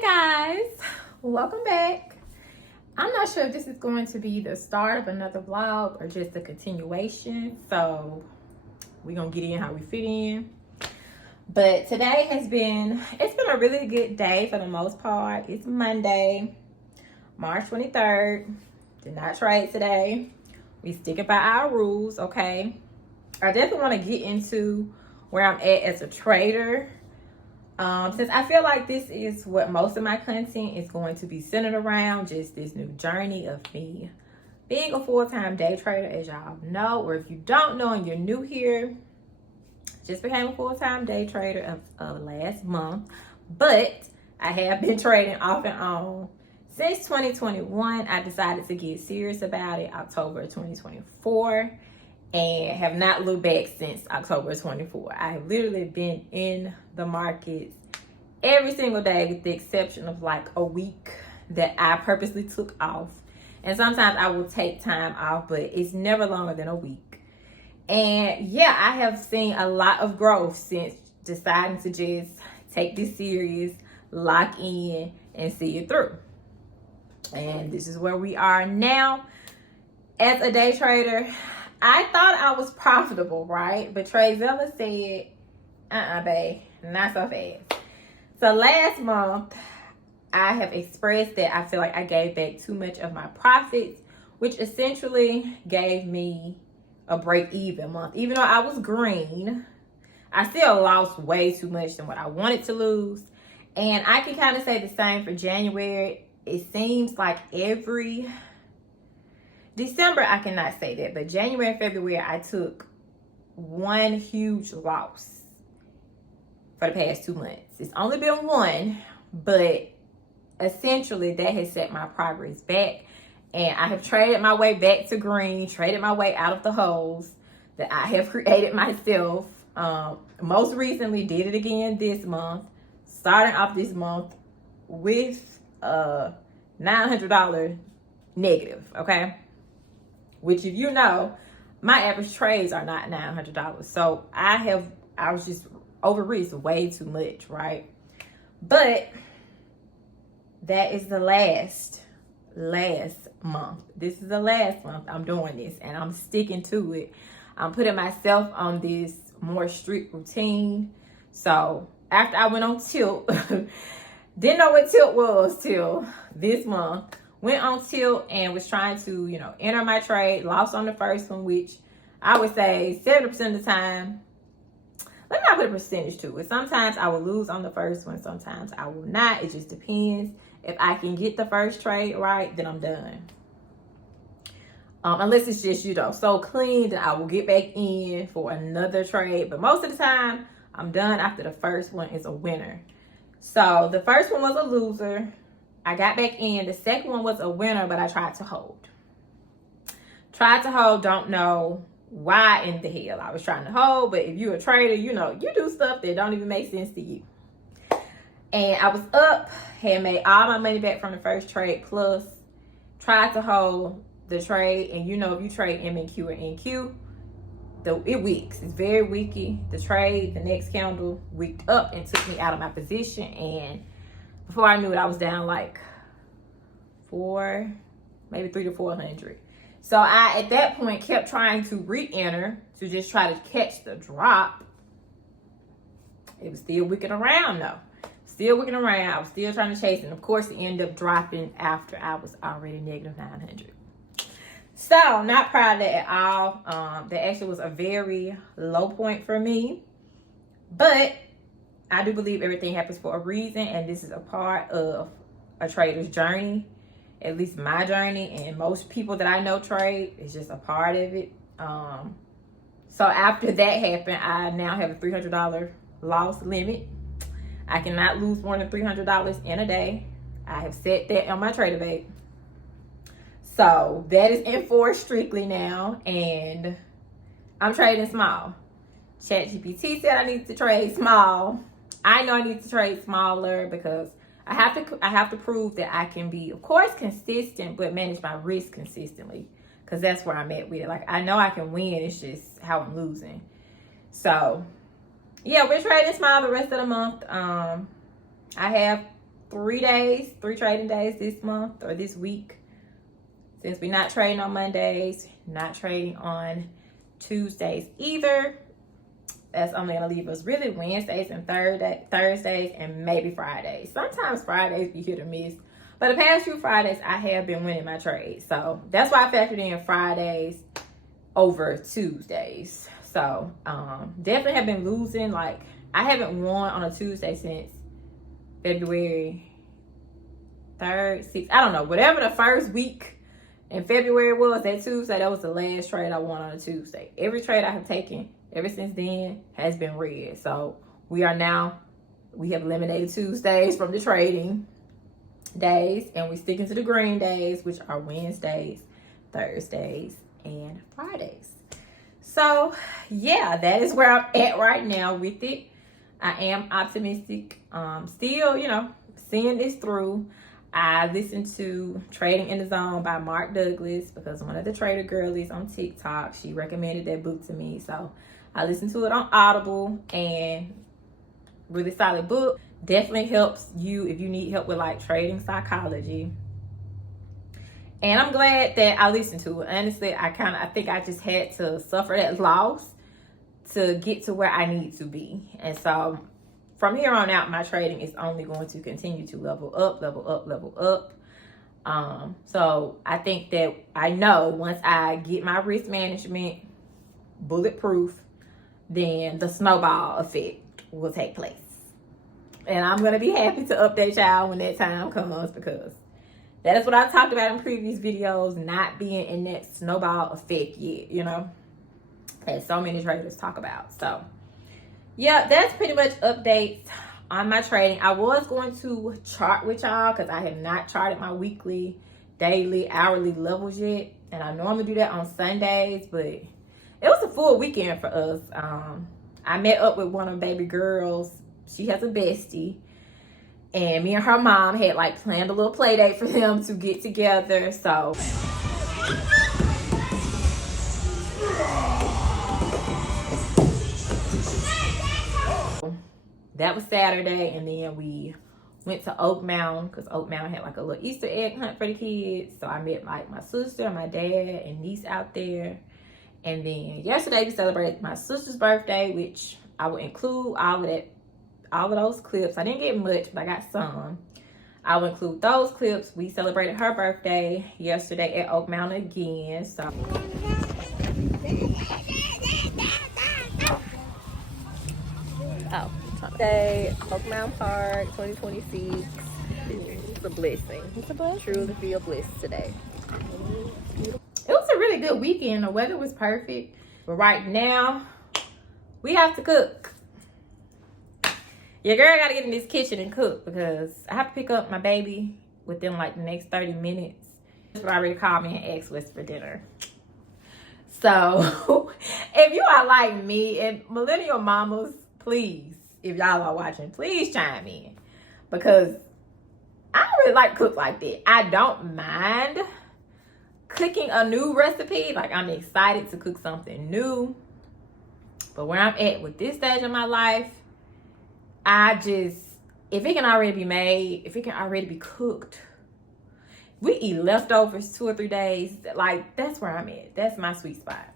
Hey guys, welcome back. I'm not sure if this is going to be the start of another vlog or just a continuation, so we're gonna get in how we fit in. But today it's been a really good day for the most part. It's Monday, March 23rd. Did not trade today. We sticking by our rules, okay? I definitely want to get into where I'm at as a trader. Since I feel like this is what most of my content is going to be centered around, just this new journey of me being a full-time day trader, as y'all know, or if you don't know and you're new here, just became a full-time day trader of last month, but I have been trading off and on since 2021. I decided to get serious about it October 2024 and have not looked back since October 24. I have literally been in the markets every single day with the exception of like a week that I purposely took off. And sometimes I will take time off, but it's never longer than a week. And yeah, I have seen a lot of growth since deciding to just take this serious, lock in, and see it through. And this is where we are now. As a day trader, I thought I was profitable, right? But Treyzella said, babe, not so fast. So last month, I have expressed that I feel like I gave back too much of my profits, which essentially gave me a break-even month. Even though I was green, I still lost way too much than what I wanted to lose. And I can kind of say the same for January. It seems like every December, I cannot say that, but January and February, I took one huge loss for the past 2 months. It's only been one, but essentially that has set my progress back. And I have traded my way back to green, traded my way out of the holes that I have created myself. Most recently did it again this month, starting off this month with a $900 negative, okay? Which, if you know, my average trades are not $900. So I was just over risk way too much, right? But that is the last month. This is the last month I'm doing this, and I'm sticking to it. I'm putting myself on this more strict routine. So after I went on tilt, didn't know what tilt was till this month. Went on tilt and was trying to, enter my trade. Lost on the first one, which I would say 70% of the time. Let me not put a percentage to it. Sometimes I will lose on the first one. Sometimes I will not. It just depends. If I can get the first trade right, then I'm done. Unless it's just, so clean that I will get back in for another trade. But most of the time, I'm done after the first one is a winner. So the first one was a loser. I got back in. The second one was a winner, but I tried to hold. Don't know why in the hell I was trying to hold, but if you're a trader, you do stuff that don't even make sense to you. And I was up, had made all my money back from the first trade, plus tried to hold the trade. And if you trade MNQ or NQ, it wicks. It's very wicky. The trade, the next candle wicked up and took me out of my position. And before I knew it, I was down like maybe 300 to 400. So I, at that point, kept trying to re-enter to just try to catch the drop. It was still wicking around though. I was still trying to chase it. And of course, it ended up dropping after I was already negative 900. So not proud of that at all. That actually was a very low point for me. But I do believe everything happens for a reason, and this is a part of a trader's journey, at least my journey, and most people that I know trade is just a part of it. So after that happened, I now have a $300 loss limit. I cannot lose more than $300 in a day. I have set that on my TraderVate. So that is enforced strictly now, and I'm trading small. ChatGPT said I need to trade small. I know I need to trade smaller because I have to prove that I can be, of course, consistent, but manage my risk consistently, because that's where I'm at with it. Like, I know I can win. It's just how I'm losing. So yeah, we're trading small the rest of the month. I have 3 trading days this month or this week. Since we're not trading on Mondays, not trading on Tuesdays either. That's only gonna leave us really Wednesdays and Thursdays and maybe Fridays. Sometimes Fridays be hit or miss. But the past few Fridays, I have been winning my trades. So that's why I factored in Fridays over Tuesdays. So definitely have been losing. Like, I haven't won on a Tuesday since February 3rd, 6th. I don't know. Whatever the first week in February was, that Tuesday, that was the last trade I won on a Tuesday. Every trade I have taken ever since then has been red. So we have eliminated Tuesdays from the trading days, and we're sticking to the green days, which are Wednesdays, Thursdays, and Fridays. So yeah, that is where I'm at right now with it. I am optimistic. Still, seeing this through. I listened to Trading in the Zone by Mark Douglas because one of the trader girlies on TikTok, she recommended that book to me. So I listened to it on Audible, and really solid book. Definitely helps you if you need help with like trading psychology. And I'm glad that I listened to it. Honestly, I think I just had to suffer that loss to get to where I need to be. And so from here on out, my trading is only going to continue to level up. So I think that I know once I get my risk management bulletproof, then the snowball effect will take place. And I'm going to be happy to update y'all when that time comes, because that is what I talked about in previous videos, not being in that snowball effect yet, as so many traders talk about. So yeah, that's pretty much updates on my trading. I was going to chart with y'all because I have not charted my weekly, daily, hourly levels yet. And I normally do that on Sundays, but it was a full weekend for us. I met up with one of my baby girls. She has a bestie. And me and her mom had like planned a little play date for them to get together. So that was Saturday, and then we went to Oak Mountain because Oak Mountain had like a little Easter egg hunt for the kids. So I met like my sister, my dad, and niece out there. And then yesterday we celebrated my sister's birthday, which I will include all of those clips. I didn't get much, but I got some. I will include those clips. We celebrated her birthday yesterday at Oak Mountain again. So Day, Oak Mountain Park, 2026. It's a blessing. It's a blessing. Truly feel blessed today. It was a really good weekend. The weather was perfect. But right now, we have to cook. Your girl got to get in this kitchen and cook because I have to pick up my baby within like the next 30 minutes. She already called me and asked what's for dinner. So, if you are like me and millennial mamas, please, if y'all are watching, please chime in, because I don't really like to cook like that. I don't mind cooking a new recipe. Like, I'm excited to cook something new. But where I'm at with this stage of my life, if it can already be made, if it can already be cooked, we eat leftovers 2 or 3 days. Like, that's where I'm at. That's my sweet spot.